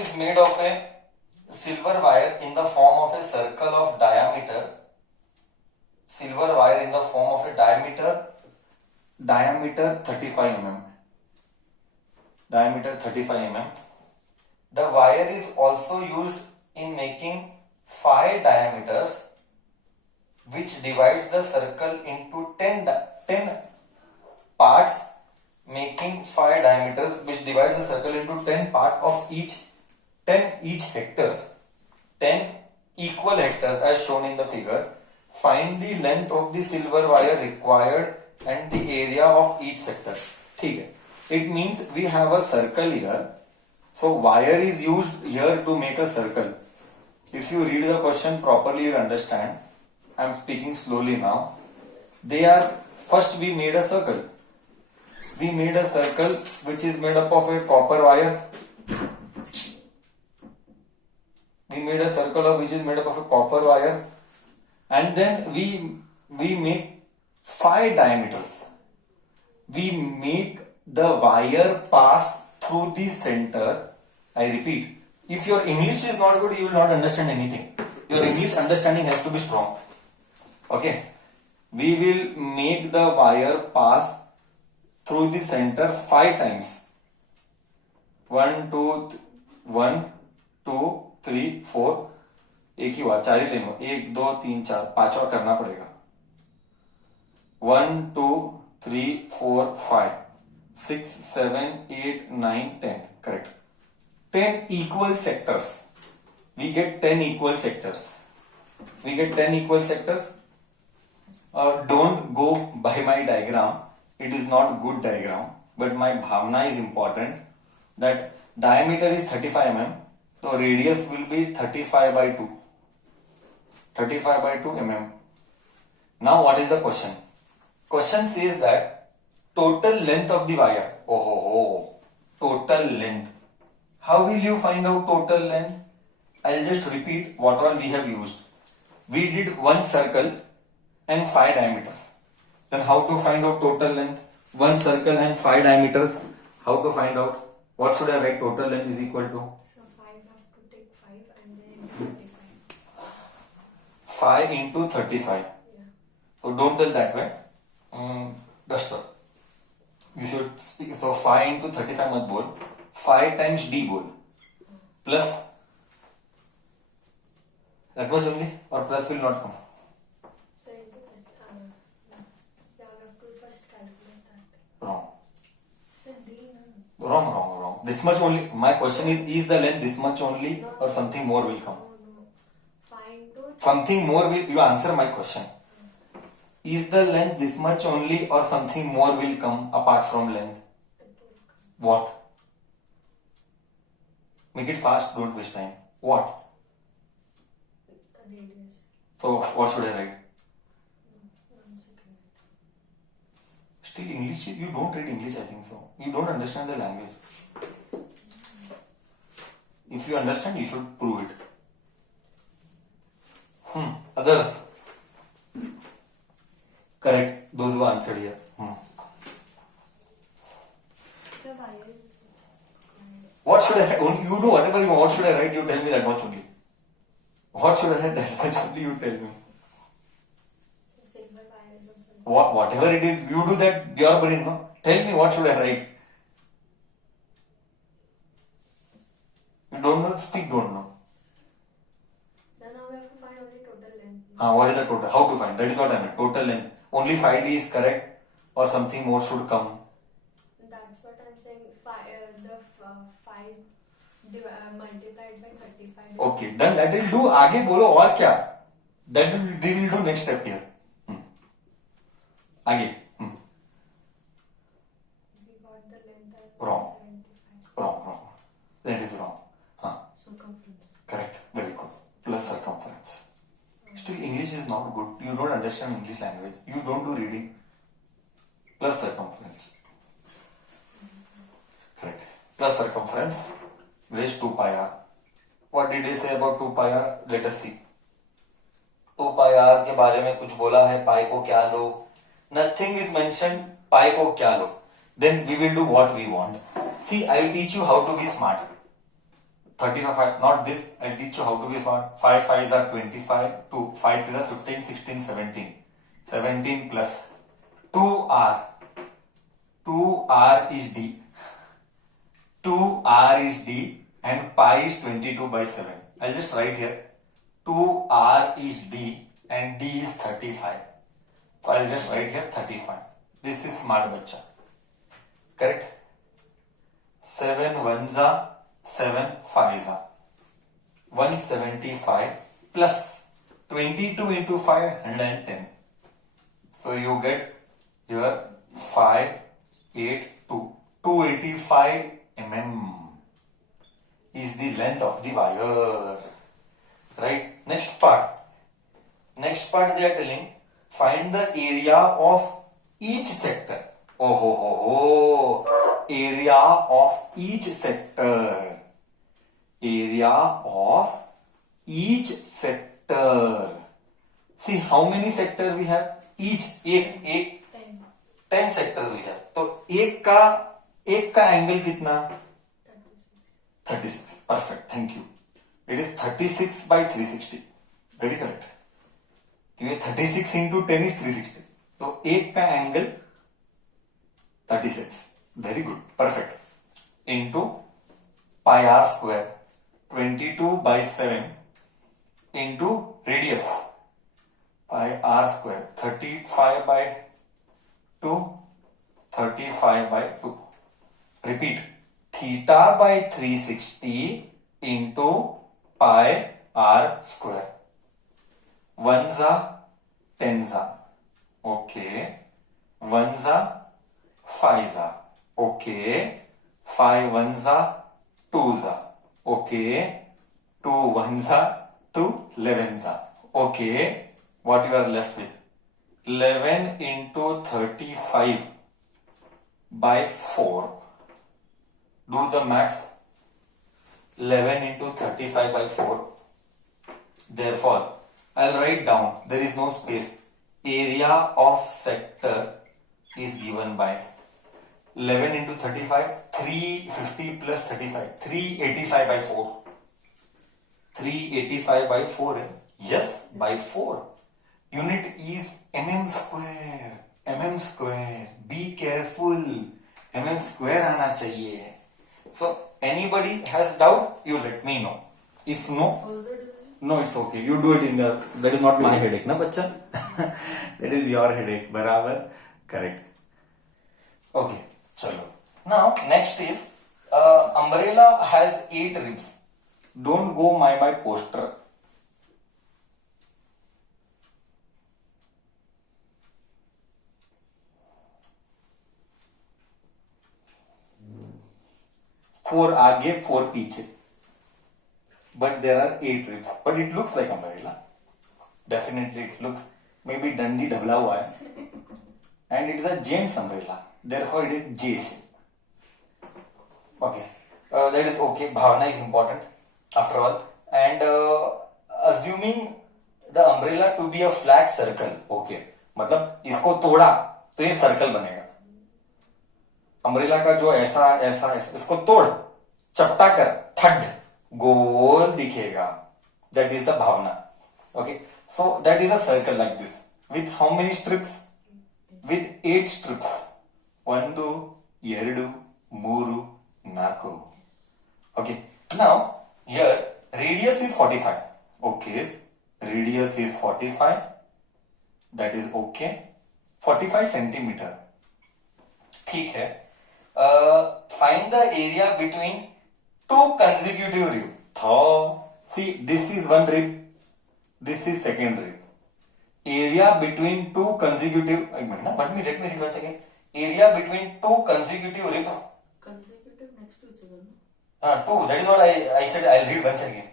is made of a silver wire in the form of a circle of diameter. Silver wire in the form of a diameter 35 mm. Diameter 35 mm. The wire is also used in making 5 diameters, which divides the circle into 10 parts, making 5 diameters, which divides the circle into 10 parts of each 10 each hectares, 10 equal hectares as shown in the figure. Find the length of the silver wire required and the area of each sector. ठीक है. It means we have a circle here. So wire is used here to make a circle. If you read the question properly, you understand. I am speaking slowly now. First we made a circle. We made a circle which is made up of a copper wire. We made a circle which is made up of a copper wire, and then we make 5 diameters. We make the wire pass through the center. I repeat, if your English is not good, you will not understand anything. Your English understanding has to be strong. Okay, we will make the wire pass through the center 5 times. 1 2 3 4. एक ही बात, 4 ही लेना. 1 2 3 4, 5वां करना पड़ेगा. 1 2 3 4 5 6 7 8 9 10. Correct. 10 equal sectors. We get 10 equal sectors. Don't go by my diagram. It is not good diagram, but my bhavna is important. That diameter is 35 mm, so radius will be 35 by 2. 35 by 2 mm. Now what is the question? Question says that total length of the wire. Total length. How will you find out total length? I'll just repeat what all we have used. We did one circle and 5 diameters. Then how to find out total length? One circle and 5 diameters. How to find out? What should I write? Total length is equal to? So 5 have to take 5 and then 35. 5 into 35. Yeah. So don't tell that way. Duster. You should speak. So 5 into 35 mat bol. 5 times d bol. Plus. That much only, or plus will not come. So into that, you have to first calculate that. Wrong. So d no. Wrong. This much only. My question is the length this much only, or something more will come? No. 5 into. Something more will. You answer my question. Is the length this much only, or something more will come apart from length? What? Make it fast. Don't waste time. What? Radius. So what should I write? 1 second. Still English. You don't read English. I think so. You don't understand the language. If you understand, you should prove it. Others. Correct. Those who answered here. So wire. What should I write? You do whatever you want. What should I write? You tell me that much only. What should I write? That much only you tell me. So silver wire is also. Whatever it is, you do that. Your brain, no? Tell me what should I write. You don't know. Speak. Don't know. Then now we have to find only total length. What is the total? How to find? That is what I meant. Total length. Only 5D is correct, or something more should come. That's what I'm saying. 5 multiplied by 35. Okay, then that will do. आगे बोलो और क्या? That they will do next step here. आगे. We got the length as Wrong. 75. Wrong. That is wrong. Circumference. Correct. Very good. Plus circumference. Still English is not good. You don't understand English language. You don't do reading. Plus circumference. Correct. Plus circumference. Raised 2 pi r. What did he say about 2 pi r? Let us see. 2 pi r के बारे में कुछ बोला है. Pi को क्या लो? Nothing is mentioned. Pi को क्या लो? Then we will do what we want. See, I will teach you how to be smart. 35, 5, not this. I'll teach you how to be smart. 5 5s are 25, 2 5 6 are 15, 16, 17. 17 plus 2r. 2r is d. 2r is d and pi is 22 by 7. I'll just write here 2r is d and d is 35. So I'll just write here 35. This is smart bacha. Correct? 7 ones are 7 5s are 175 plus 22 into 5 110. So you get your 582 285 mm is the length of the wire. Right? Next part they are telling find the area of each sector. Area of each sector. Area of each sector. See how many sectors we have? Each एक 10 sectors we have. तो एक का angle कितना? 36. Perfect. Thank you. It is 36 by 360. Very correct. क्योंकि 36 into 10 is 360. तो एक का angle 36. Very good. Perfect. Into pi r square 22 by 7 into radius pi r square 35 by 2 35 by 2. Repeat. Theta by 360 into pi r square. Ones are tens are. Okay. Ones are fives are. Okay. 5 ones are twos are. Okay. 2 ones are 2 11s are. Okay. What you are left with? 11 into 35 by 4. Do the maths. 11 into 35 by 4. Therefore, I'll write down. There is no space. Area of sector is given by 11 into 35, 350 plus 35, 385 by 4. 385 by 4. Yes, by 4. Unit is mm square. Mm square. Be careful. Mm square आना चाहिए. So anybody has doubt, you let me know. If no, no, it's okay. You do it in the. That is not my headache, na bachcha. That is your headache. Barabar. Correct. Okay. Chalo. Now next is umbrella has 8 ribs. Don't go my poster. Four आगे, 4 पीछे. But there are 8 ribs. But it looks like umbrella. Definitely it looks. Maybe dandi ढबला हुआ है. And it is a gents umbrella. Therefore it is J shape. Okay. That is okay. Bhavana is important after all. And assuming the umbrella to be a flat circle. Okay. मतलब इसको तोड़ा तो ये circle बनेगा. Umbrella का जो ऐसा ऐसा इसको तोड़ चपटा कर थड गोल दिखेगा. दैट इज द भावना. Okay. So that is a circle like this with how many strips? With 8 strips. 1 2 3 4. Okay. Now here radius is 45. Okay. Radius is 45. That is okay. 45 centimeter. ठीक है. Find the area between 2 consecutive ribs. See, this is one rib. This is second rib. Area between 2 consecutive. Let me read once again. Area between 2 consecutive ribs. Consecutive next to each other. 2. That is what I said. I'll read once again.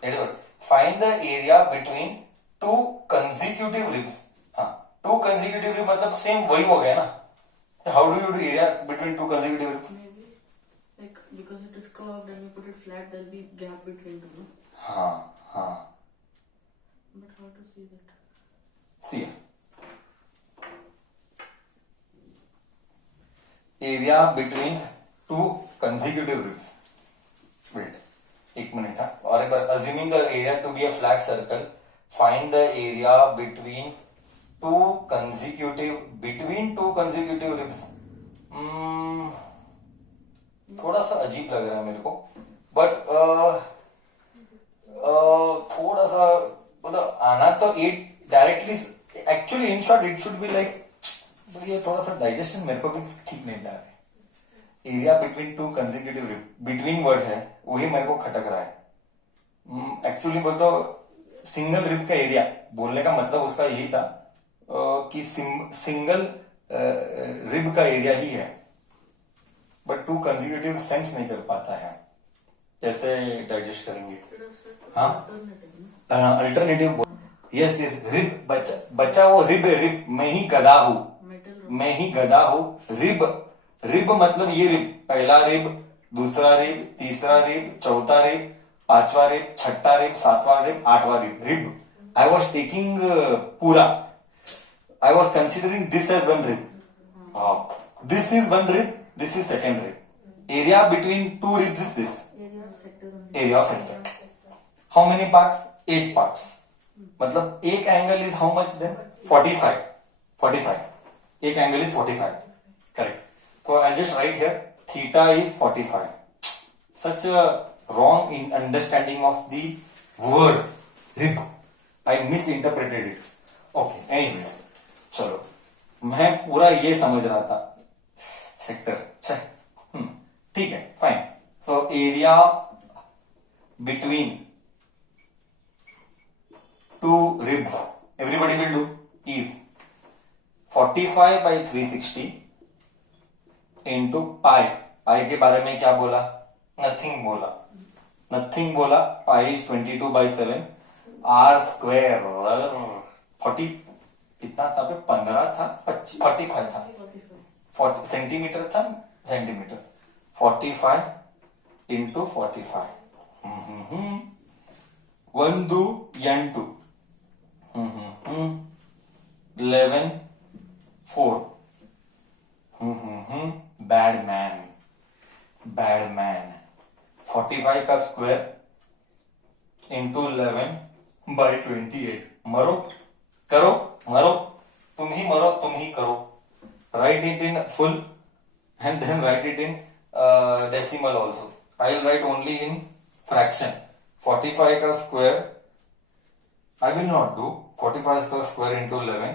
That is what. Find the area between 2 consecutive ribs. 2 consecutive ribs मतलब same वही हो गया ना. How do you do area between 2 consecutive ribs? Maybe like because it is curved and you put it flat, there'll be gap between them. हाँ. But how to see that? See. Area between 2 consecutive ribs. Wait. एक minute हाँ, और एक बार, assuming the area to be a flat circle, find the area between two consecutive ribs. थोड़ा सा अजीब लग रहा है मेरे को, बट थोड़ा सा मतलब आना तो at directly, actually in short it should be like, ये थोड़ा सा डाइजेशन मेरे को भी ठीक नहीं जा रहा है. Area between to consecutive rib, between word है, वही मेरे को खटक रहा है. एक्चुअली बोल तो सिंगल रिब का एरिया बोलने का मतलब उसका यही था कि सिंगल रिब का एरिया ही है, बट टू कंसेक्यूटिव सेंस नहीं कर पाता है. कैसे डाइजेस्ट करेंगे? हाँ, अल्टरनेटिव. यस यस, रिब बचा वो रिब मैं ही गधा हूं, मैं ही गधा हूं. रिब मतलब ये रिब, पहला रिब, दूसरा रिब, तीसरा रिब, चौथा रिब, पांचवा रिब, छठा रिब, सातवां रिब, आठवां रिब. आई वॉज टेकिंग पूरा, I was considering this as one rib. This is one rib, this is second rib. Area between two ribs is this area of sector. How many parts? 8 parts. मतलब एक angle is how much then? 45. एक angle is 45. Correct. So I'll just write here theta is 45. Such a wrong in understanding of the word rib. I misinterpreted it. Okay. Anyways, चलो, मैं पूरा ये समझ रहा था सेक्टर. ठीक है, fine. So area between two ribs, everybody will do, is 45 by 360 into pi. Pi के बारे में क्या बोला? नथिंग बोला. Pi is 22/7. आर स्क्वायर 40 कितना था? 15 था, 45 था, 40 सेंटीमीटर था. 45 इंटू 45. 1 2 N2 11 4. Bad man. 45 का स्क्वायर इंटू 11/28. मरो तुम ही करो. Write it in full and then write it in decimal also. I will write only in fraction. 45 का square I will not do. 45 का स्क्वायर इंटू 11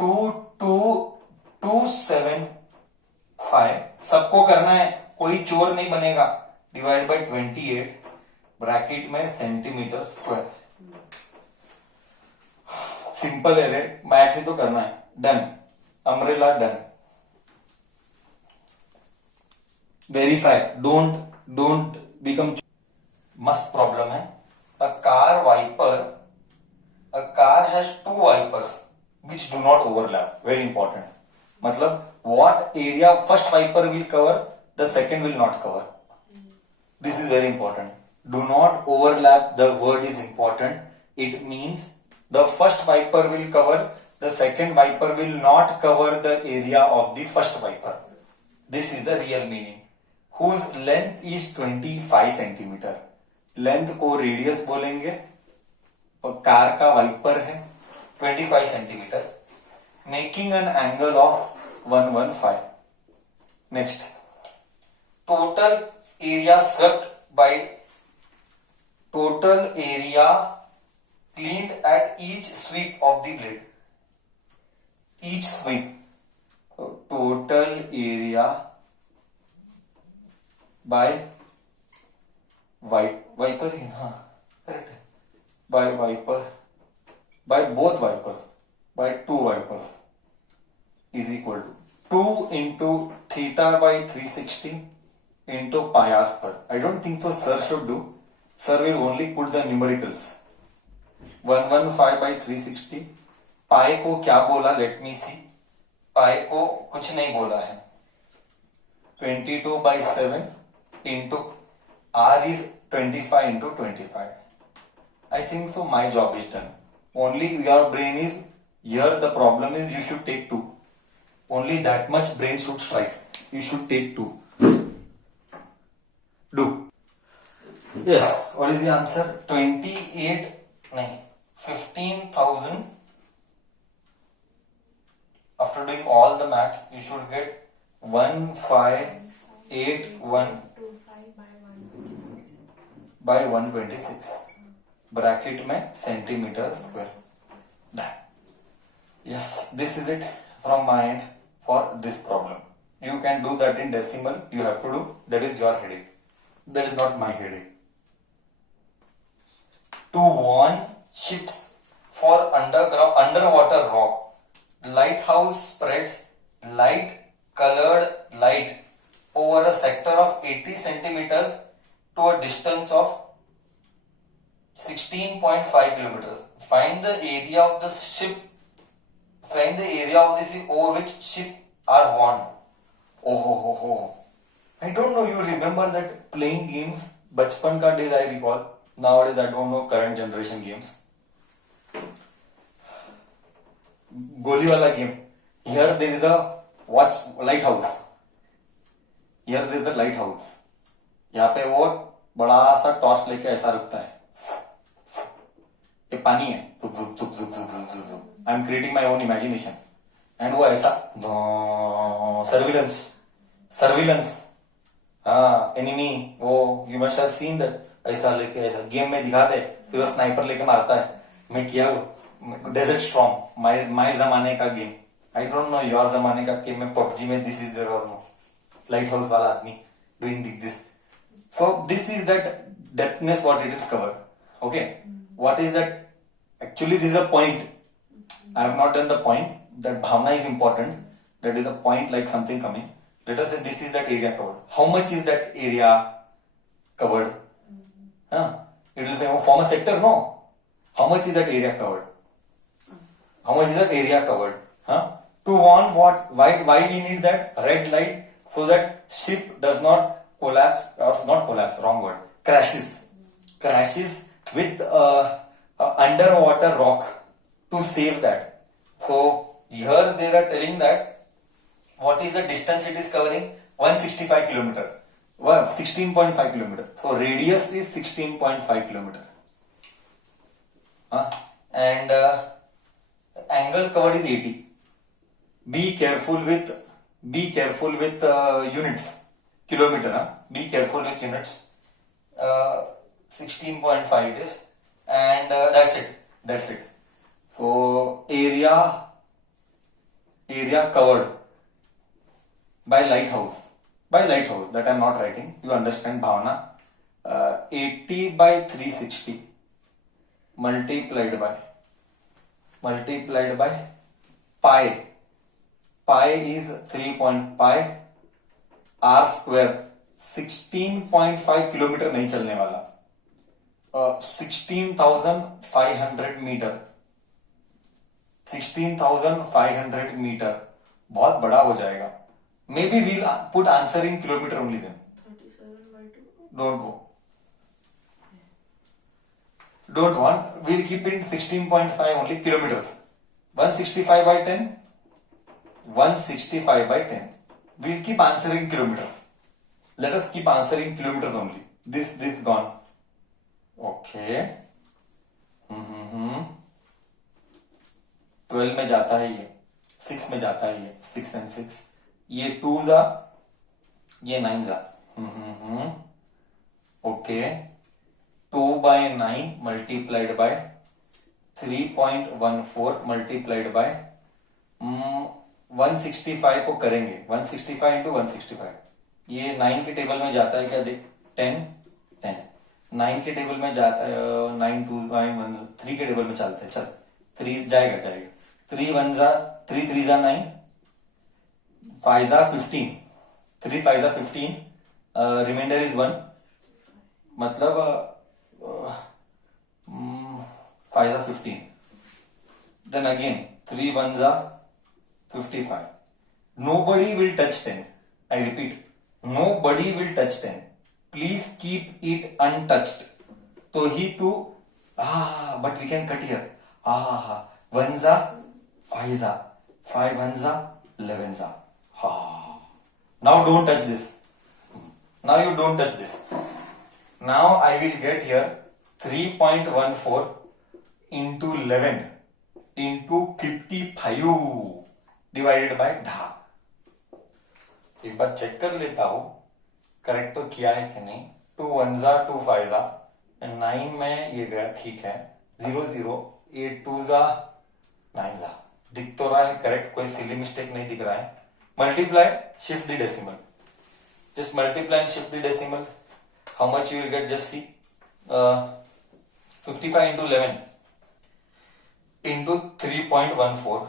275. सबको करना है, कोई चोर नहीं बनेगा. डिवाइड बाय 28 ब्रैकेट में सेंटीमीटर स्क्वायर. सिंपल है रे, मैथ्स ही तो करना है. Done. Umbrella done. Verify. Don't become. मस्त प्रॉब्लम है. A car has 2 wipers which do not overlap. Very important. मतलब what area first wiper will cover, the second will not cover. This is very important. Do not overlap. The word is important. It means the first wiper will cover, the second wiper will not cover the area of the first wiper. This is the real meaning. Whose length is 25 centimeter. Length को radius बोलेंगे. Car का wiper है 25 centimeter, making an angle of 115. Next, total area cleaned at each sweep of the blade. Each sweep. Total area by wiper. हाँ, correct है. By wiper. By both wipers, by 2 wipers, is equal to 2 into theta by 360 into pi r square. I don't think so sir should do. Sir will only put the numericals. 115 by 360. pi को क्या बोला? Let me see. pi को कुछ नहीं बोला है. 22/7 into r is 25 into 25. I think so my job is done. Only your brain is here. The problem is you should take 2. Only that much brain should strike. You should take 2. Do. Yes, what is the answer? 28, nahi, 15,000. After doing all the maths, you should get 1581 25 by 126. by 126. Bracket में centimeter square. Done. Yes, this is it from my end for this problem. You can do that in decimal. You have to do. That is your headache. That is not my headache. To warn ships for underwater rock, lighthouse spreads light colored light over a sector of 80 centimeters to a distance of 16.5 kilometers. Find the area of the ship. Find the area of the sea over which ship are warned. Oh. I don't know. You remember that playing games? Bachpan ka days I recall. Nowadays I don't know current generation games. Goli wala game. Here there is a lighthouse. Here there is a lighthouse. यहाँ पे वो बड़ा सा torch लेके ऐसा रुकता है. ये पानी है. I am creating my own imagination. And वो ऐसा सर्विलेंस. हाँ, एनिमी. वो you must have seen that. ऐसा लेके ऐसा गेम में दिखाते, फिर वो स्नाइपर लेके मारता है. मैं किया डेजर्ट स्टॉर्म, माय जमाने का game. I don't know your जमाने का गेम में पबजी में दिस इज देयर और नो. लाइट हाउस वाला आदमी doing this. So this is that depthness what it is cover. Okay, what is that? Actually, this is a point. I have not done the point. That bhavna is important. That is a point like something coming. Let us say this is that area covered. How much is that area covered? It will form a sector, no? How much is that area covered? How much is that area covered? To warn what? Why we need that red light? So that ship does not collapse, or not collapse, wrong word. Crashes with underwater rock to save that. So here they are telling that what is the distance it is covering? 165 kilometer. 16.5 kilometer. So radius is 16.5 kilometer. And angle covered is 80. Be careful with units. Kilometer. Be careful with units. 16.5 it is. And that's it. So area covered by lighthouse that I'm not writing. You understand bhavana. 80 by 360 multiplied by pi. Pi is 3.pi r square. 16.5 kilometre नहीं चलने वाला. 16,500 metre. 16,500 metre बहुत बड़ा हो जाएगा. Maybe we'll put answer in kilometre only then. 37 by 2. Don't want. We'll keep it 16.5 only kilometers. 165 by 10. 165 by 10. We'll keep answering kilometers. Let us keep answering kilometers only. This gone. Okay. 12 में जाता है ये. 6 में जाता है ये. 6 and 6. ये 2 जा, ये 9 जा. Okay. 2 by 9 multiplied by 3.14 multiplied by 165 को करेंगे. 165 into 165. ये 9 के टेबल में जाता है क्या? देख, 10 10. 9 के टेबल में जाता है 9 2 1 3 के टेबल में चलते हैं. चल 3 जाएगा. 3 1 जा 3 3 जा 9. 5 जा 15. 3 5 जा 15. Remainder is 1. मतलब 5 जा 15. Then again 3 1 जा 55. Nobody will touch 10. I repeat, nobody will touch 10. Please keep it untouched. तो ही तू but we can cut here. 1 जा 5 जा 5 1 जा 11 जा. Now don't touch this. Now you don't touch this. now I will get here 3.14 into 11 into 55 divided by 10. एक बार check कर लेता हूं करेक्ट तो किया है कि नहीं. 2 1 जा 2 5 जा 9 में ये गया ठीक है. 0 0 8 2 जा 9 जा दिख तो रहा है करेक्ट. कोई सिली मिस्टेक नहीं दिख रहा है. Multiply shift the decimal. Just multiply and shift the decimal. How much you will get? Just see. 55 into 11 into 3.14.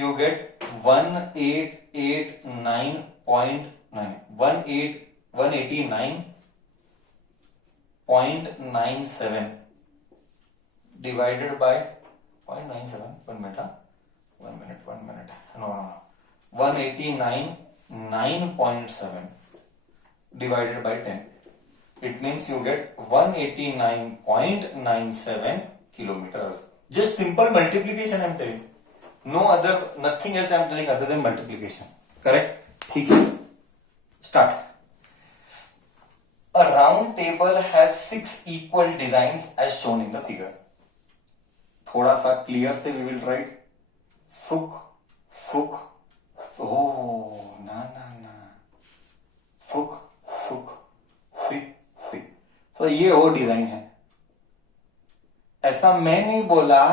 You get 1889.9. 189.97 divided by 0.97. 1 minute. No. 189.9.7 divided by 10. It means you get 189.97 kilometers. Just simple multiplication I am telling. No other, nothing else I am telling other than multiplication. Correct? ठीक है. Start. A round table has 6 equal designs as shown in the figure. थोड़ा सा clear से we will write सुख सुख. ना फुक फुक फिक फिक. तो ये वो डिजाइन है. ऐसा मैं नहीं बोला,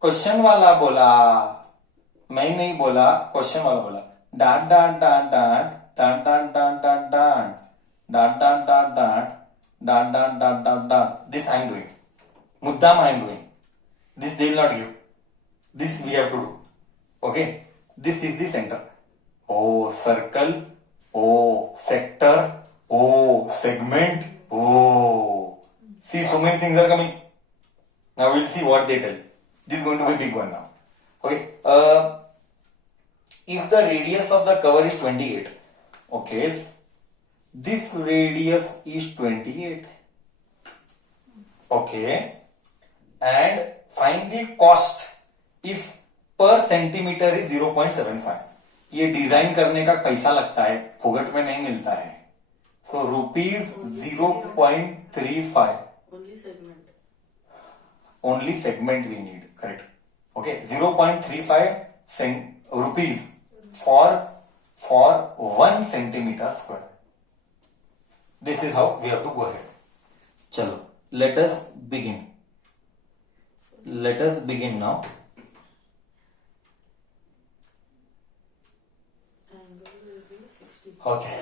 क्वेश्चन वाला बोला. मैं नहीं बोला, क्वेश्चन वाला बोला. डांट don't don't don't don't don't don't don't don't don't don't don't don't don't don't don't don't don't. This I am doing. मुद्दाम I am doing. This they will not give. This we have to do. Okay. This is the centre. O circle, O sector, O segment, O. See, so many things are coming. Now we'll see what they tell. This is going to be a big one now. Okay. If the radius of the cover is 28, okay, this radius is 28. Okay, and find the cost if per centimeter is 0.75. ये design करने का पैसा लगता है, फुगट में नहीं मिलता है. So rupees 0.35. Only segment we need. Correct. Okay. 0.35 rupees for 1 centimetre square. This is how we have to go ahead. चलो let us begin now. Okay.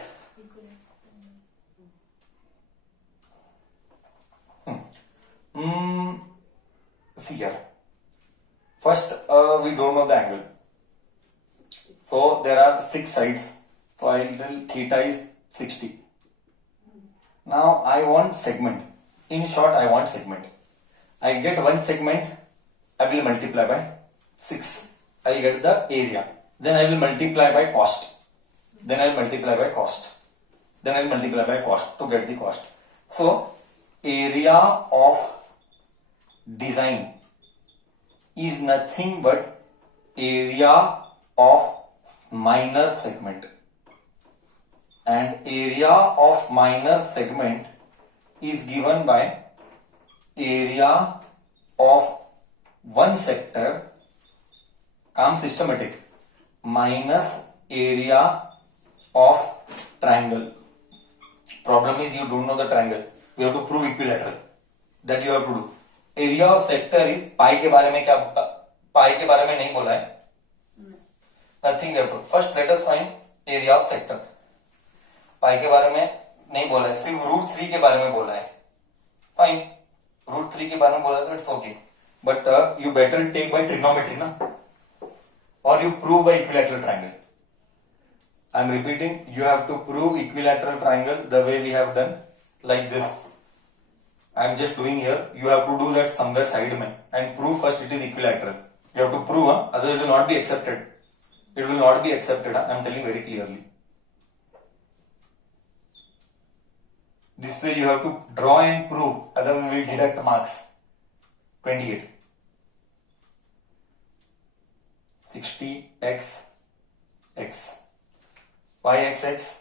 See here. First, we don't know the angle. So there are 6 sides. So I will tell theta is 60. Now I want segment. In short, I want segment. I get one segment. I will multiply by 6. I will get the area. Then I will multiply by cost. Then I'll multiply by cost. Then I'll multiply by cost to get the cost. So, area of design is nothing but area of minor segment. And area of minor segment is given by area of one sector, काम systematic, minus area of triangle. Problem is you don't know the triangle. We have to prove equilateral. That you have to do. Area of sector is पाई के बारे में क्या पाई के बारे में नहीं बोला है. Nothing there. First let us find area of sector. पाई के बारे में नहीं बोला है, सिर्फ √3 के बारे में बोला है. Fine. √3 के बारे में बोला है, it's okay. But you better take by trigonometry ना, or you prove by equilateral triangle. I am repeating, you have to prove equilateral triangle the way we have done, like this. I am just doing here. You have to do that somewhere side mein and prove first it is equilateral. You have to prove, otherwise it will not be accepted. It will not be accepted. I am telling very clearly. This way you have to draw and prove, otherwise we will deduct marks. 28. 60x x. Why x?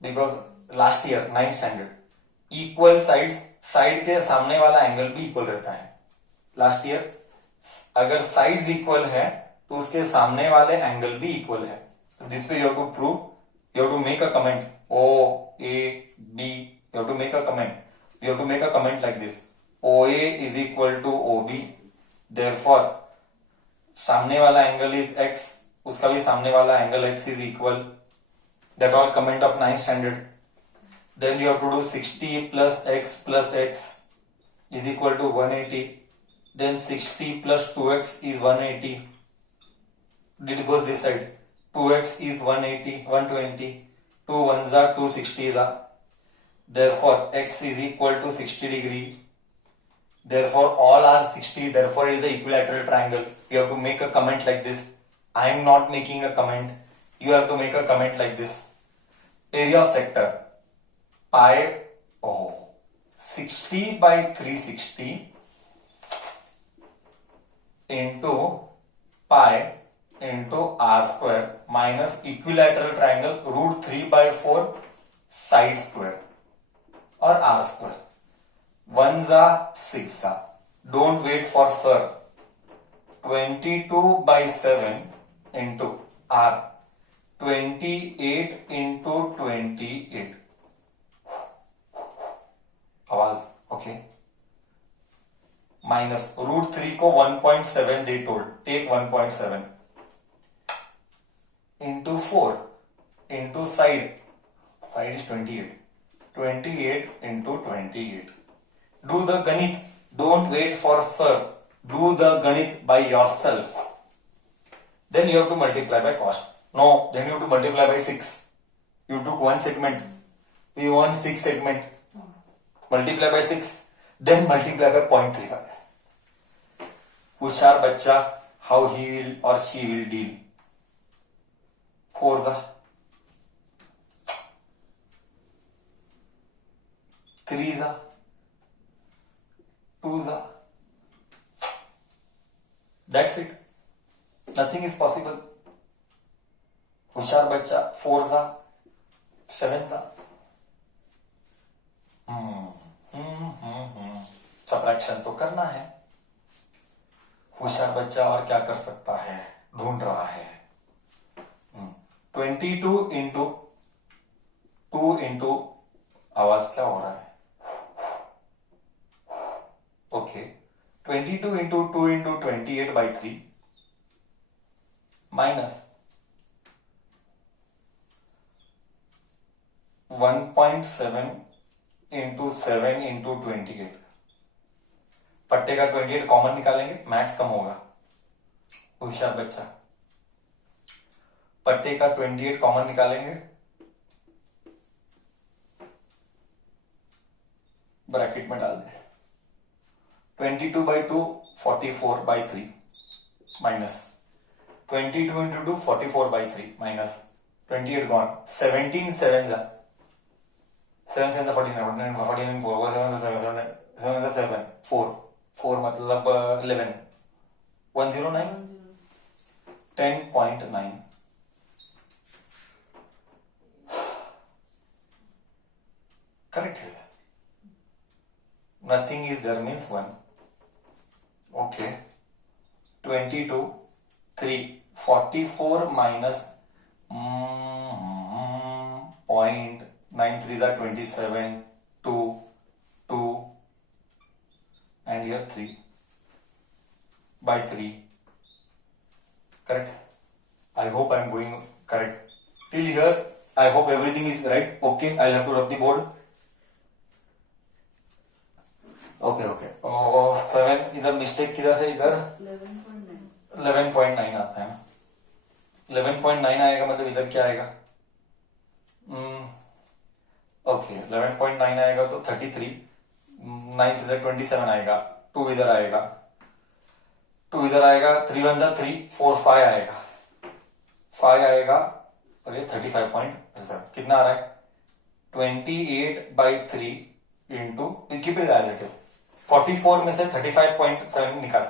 Because last year 9th standard equal sides, side के सामने वाला angle भी equal रहता है last year. अगर sides equal है तो उसके सामने वाले एंगल भी इक्वल है। तो this way you have to prove, you have to make a comment O A B, you have to make a comment, you have to make a comment like this, O A is equal to O B, therefore सामने वाला angle is x, उसका भी सामने वाला angle x is equal, that all comment of 9th standard. Then you have to do 60 plus x is equal to 180. Then 60 plus 2x is 180. It goes this side. 2x is 180, 120. 2 ones are 260s are. Therefore, x is equal to 60 degree. Therefore, all are 60. Therefore, it is the equilateral triangle. You have to make a comment like this. I am not making a comment. You have to make a comment like this. Area of sector. Pi 60 by 360 into pi into r square minus equilateral triangle root 3 by 4 side square or r square. 1s are 6 are. Don't wait for sir. 22 by 7 into r. 28 into 28. आवाज okay, minus root 3 को 1.7 they told, take 1.7 into 4 into side, side is 28, 28 into 28. Do the गणित, don't wait for sir, do the गणित by yourself. Then you have to multiply by cost. No, then you have to multiply by 6. You took one segment, we want 6 segment. Multiply by 6, then multiply by 0.35. होशियार बच्चा, how he will or she will deal. 4 the 3 the 2 the, that's it. Nothing is possible. होशियार बच्चा 4 the 7 the. Subtraction तो करना है। होशियार बच्चा और क्या कर सकता है, ढूंढ रहा है। 22 इंटू 2 इंटू, आवाज क्या हो रहा है, okay, 22 into 2 into 28 by 3 minus 1.7 into 7 into 28। पट्टे का 28 कॉमन निकालेंगे, मैक्स कम होगा। होशियार बच्चा, पट्टे का 28 कॉमन निकालेंगे, ब्रैकेट में डाल दे, 22 by 2 44 by 3 minus 22 into 2 44 by 3 minus 28 gone, 17 7 7 7 49 49 4 7 7 7 4 4 मतलब 11 109 10.9. करेक्ट है, nothing is there means 1. Okay, 22 3 44 minus 0.93 are 27 2 2 and here 3 by 3. Correct? I hope I am going correct. Till here, I hope everything is right. Okay, I'll have to rub the board. Okay, okay. 7 इधर mistake किधर है, इधर 11.9 आता है ना, 11.9 आएगा, मतलब इधर क्या आएगा, ओके 11.9 आएगा तो 33, 9 इधर 27 आएगा, 2 इधर आएगा, 2 इधर आएगा, 3 1 3 4 5 आएगा, 5 आएगा और ये 35.7 कितना आ रहा है, 28 by 3 into keep it as it is, 44 में से 35.7 निकाल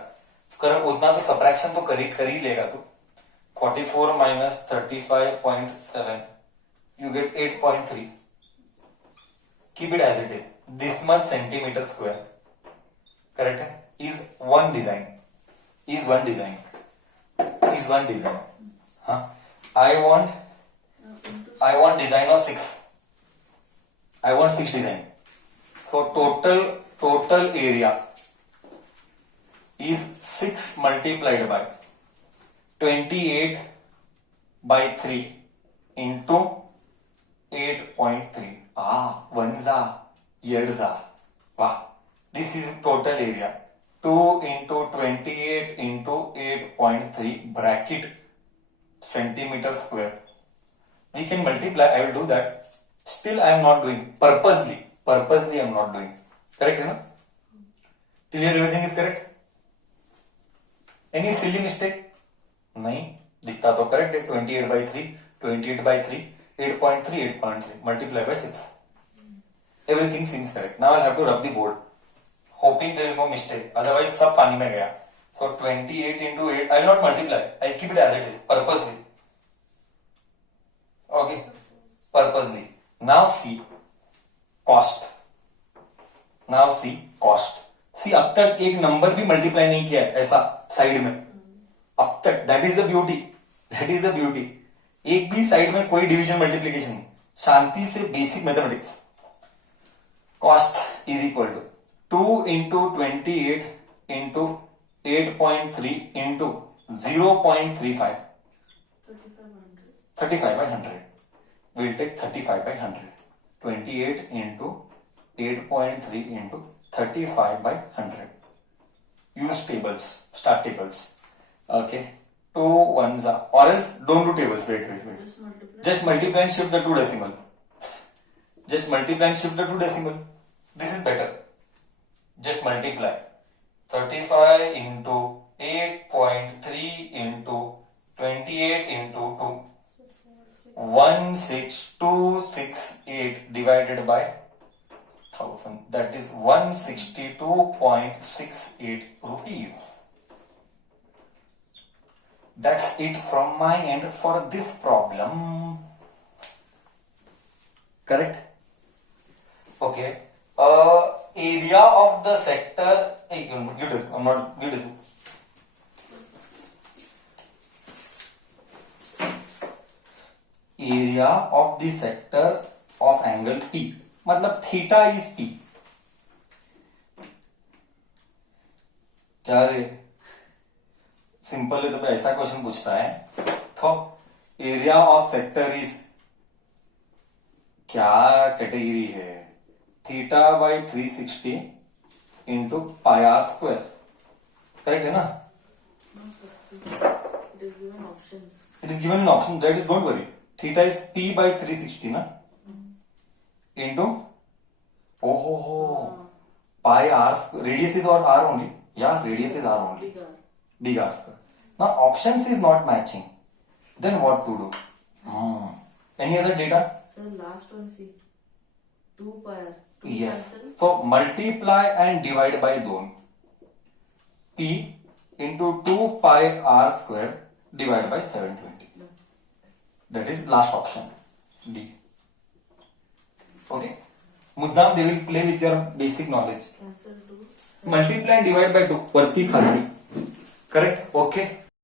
कर, उतना तो सबट्रैक्शन तो कर ही लेगा तू। 44 minus 35.7 you get 8.3. keep it as it is. This much centimeter square, correct है? Is one design. Huh? I want design of 6. I want 6 design. So total area is 6 multiplied by 28 by 3 into 8.3. Vanza, yedza. Wow. This is total area. 2 into 28 into 8.3 bracket centimeter square. We can multiply. I will do that. Still I am not doing. Purposely I am not doing. Correct, you know? Till here everything is correct? Any silly mistake? नहीं दिखता तो correct है 28 by 3 8.3 multiply by 6. Everything seems correct. Now I'll have to rub the board, hoping there is no mistake. Otherwise सब पानी में गया. So 28 into 8, I will not multiply. I'll keep it as it is purposely. Okay, purposely. Now see cost. See अब तक एक number भी multiply नहीं किया है ऐसा साइड में अब तक. That is the beauty. एक भी साइड में कोई डिवीजन मल्टीप्लीकेशन नहीं. शांति से basic mathematics. Cost is equal to 2 into 28 into 8.3 into 0.35. 35 by 100. We'll take 35 by 100. 28 into 8.3 into 35 by 100. Use tables, start tables. Okay. 2 ones are, or else don't do tables. Wait. Just multiply and shift the 2 decimal. This is better. Just multiply. 35 into 8.3 into 28 into 2. 16268 divided by 1000. That is 162.68 rupees. That's it from my end for this problem. Correct? Okay. Area of the sector. Hey, give this. I'm not. Give this. Area of the sector of angle P. मतलब theta is P. क्या रे simple है तो ऐसा question पूछता है. तो area of sector is क्या कैटेगरी है? Theta by 360 into pi r square. Correct है ना? It is given in option. That is, don't worry. Theta is P by 360 ना into pi r. Radius is or r only. Yeah, radius is r only. Big R square. Now options is not matching. Then what to do? Any other data? Sir, last one see. 2 pi r. Yes. So multiply and divide by 2. P into 2 pi r square divided by 720. That is last option. D. Okay. Muddam, they will play with your basic knowledge. Cancel 2. Multiply and divide by 2. Varti khati. Correct? Okay.